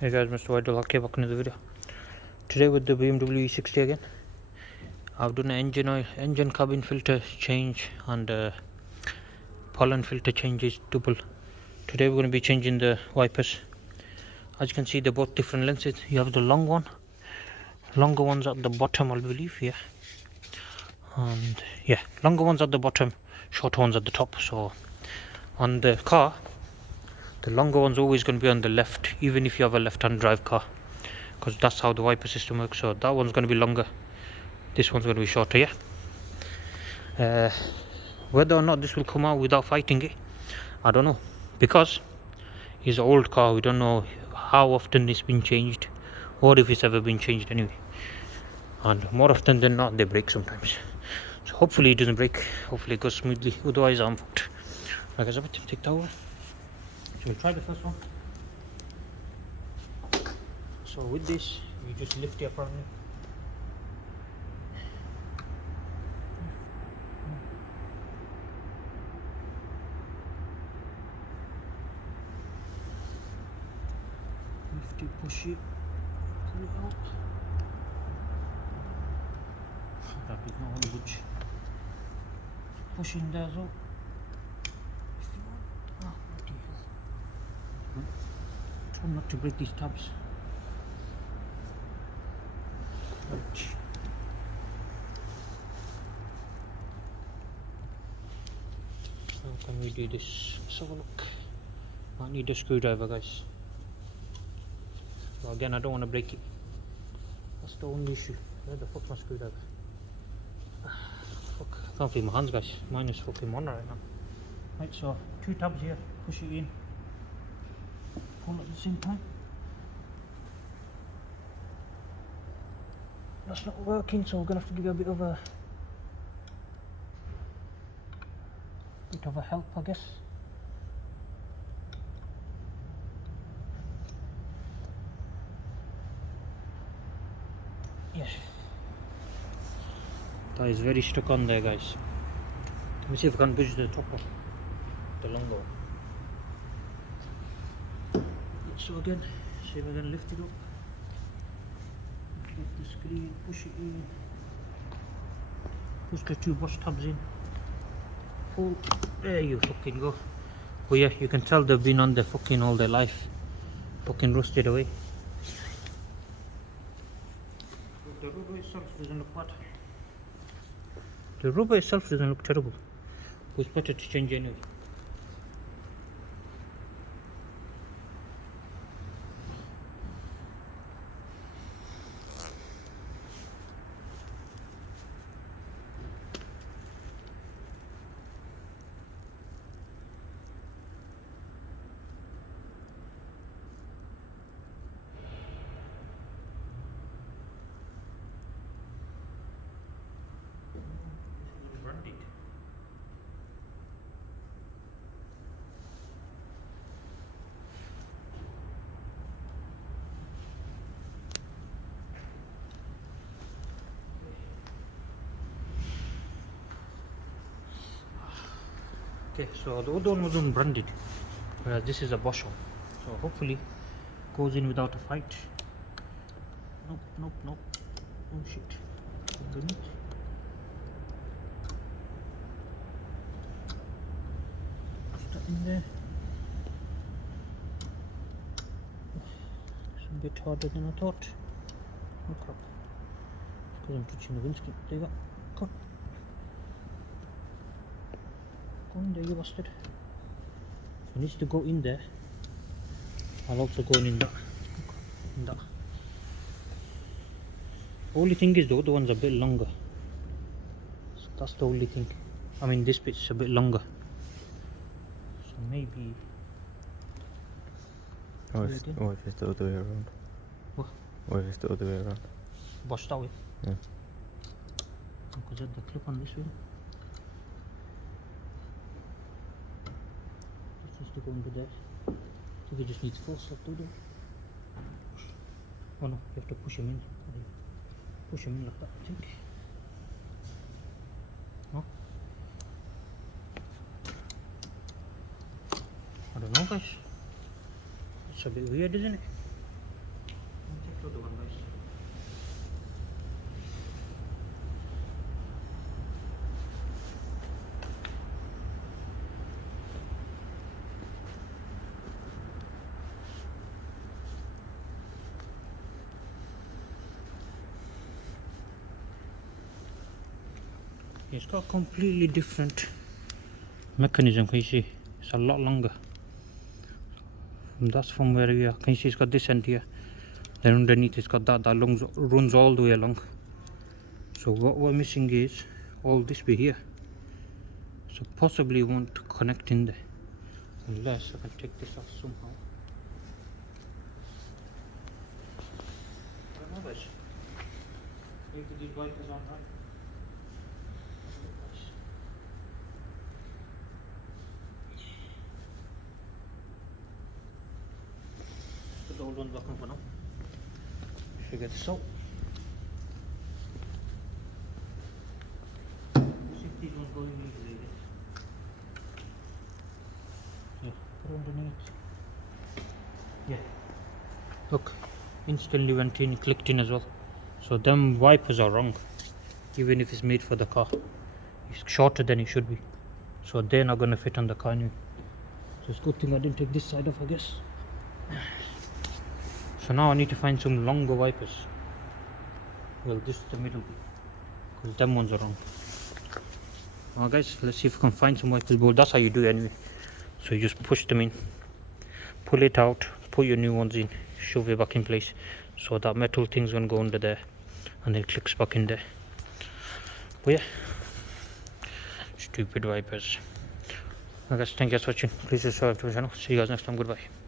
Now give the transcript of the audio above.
Hey guys, MrWaheedulHaque back in the video. Today with the BMW E60 again. I've done an engine cabin filter change and pollen filter changes double. Today we're going to be changing the wipers. As you can see, they're both different lenses. You have the longer ones at the bottom, I believe, yeah. And yeah, longer ones at the bottom, shorter ones at the top. So on the car, the longer one's always going to be on the left, even if you have a left-hand drive car, because that's how the wiper system works. So that one's going to be longer, this one's going to be shorter, yeah. Whether or not this will come out without fighting it, I don't know, because it's an old car. We don't know how often it's been changed, or if it's ever been changed anyway. And more often than not, they break sometimes. So hopefully it doesn't break, hopefully it goes smoothly, otherwise I'm fucked. Right guys, I'll take that over. So we'll try the first one. So with this, you just lift it up around. Lift it, push it, pull it out. That is not on the budge. Push in there as well. If you want. Oh, bloody hell. Try not to break these tabs. Right. How can we do this? Let's have a look. Might need a screwdriver, guys. So again, I don't want to break it. That's the only issue. Where the fuck's my screwdriver? Fuck, I can't feel my hands, guys. Mine is fucking on right now. Right, so 2 tabs here. Push it in. Pull at the same time. That's not working, so we're gonna have to give it a bit of a help, I guess. Yeah. That is very stuck on there, guys. Let me see if I can budge the top one, the longer one. So again, see if I can lift it up. Lift the screen, push it in. Push the 2 bus tabs in. Pull. There you fucking go. But yeah, you can tell they've been on there fucking all their life. Fucking rusted away. The rubber itself doesn't look bad. The rubber itself doesn't look terrible, but it's better to change anyway. Okay, so the other one was unbranded, whereas this is a Bosch one. So hopefully goes in without a fight. Nope. Oh shit. Good. Put that in there. It's a bit harder than I thought. Oh crap. Because I'm touching the windscreen. There you go. Come on. Go in there, you bastard. So it needs to go in there. I'll also go in that. In that. Only thing is the other one's a bit longer. So that's the only thing. I mean, this bit's a bit longer. So maybe. What if it's the other way around? What? What if it's the other way around? Bosch that way? Yeah. Because the clip on this way. To go into there. I think it just needs force left to do. Oh no, you have to push him in. Push him in like that, I think. No? I don't know, guys. It's a bit weird, isn't it? It's got a completely different mechanism. Can you see? It's a lot longer. And that's from where we are. Can you see it's got this end here? Then underneath it's got that runs all the way along. So what we're missing is all this bit here. So possibly won't connect in there unless I can take this off somehow. I don't know, guys. Maybe these wipers aren't right. Put the old one back on for now. Figure this out. See if these ones go in easily. Yeah, put underneath. Yeah. Look, instantly went in, clicked in as well. So them wipers are wrong. Even if it's made for the car, it's shorter than it should be. So they're not gonna fit on the car anyway. So it's a good thing I didn't take this side off, I guess. So now I need to find some longer wipers. Well, this is the middle bit, because them ones are wrong. Now guys, let's see if we can find some wipers. Well, that's how you do it anyway. So you just push them in, pull it out, put your new ones in, shove it back in place. So that metal thing's gonna go under there, and then it clicks back in there. But yeah, stupid wipers. I guess thank you guys for watching. Please subscribe to my channel. See you guys next time. Goodbye.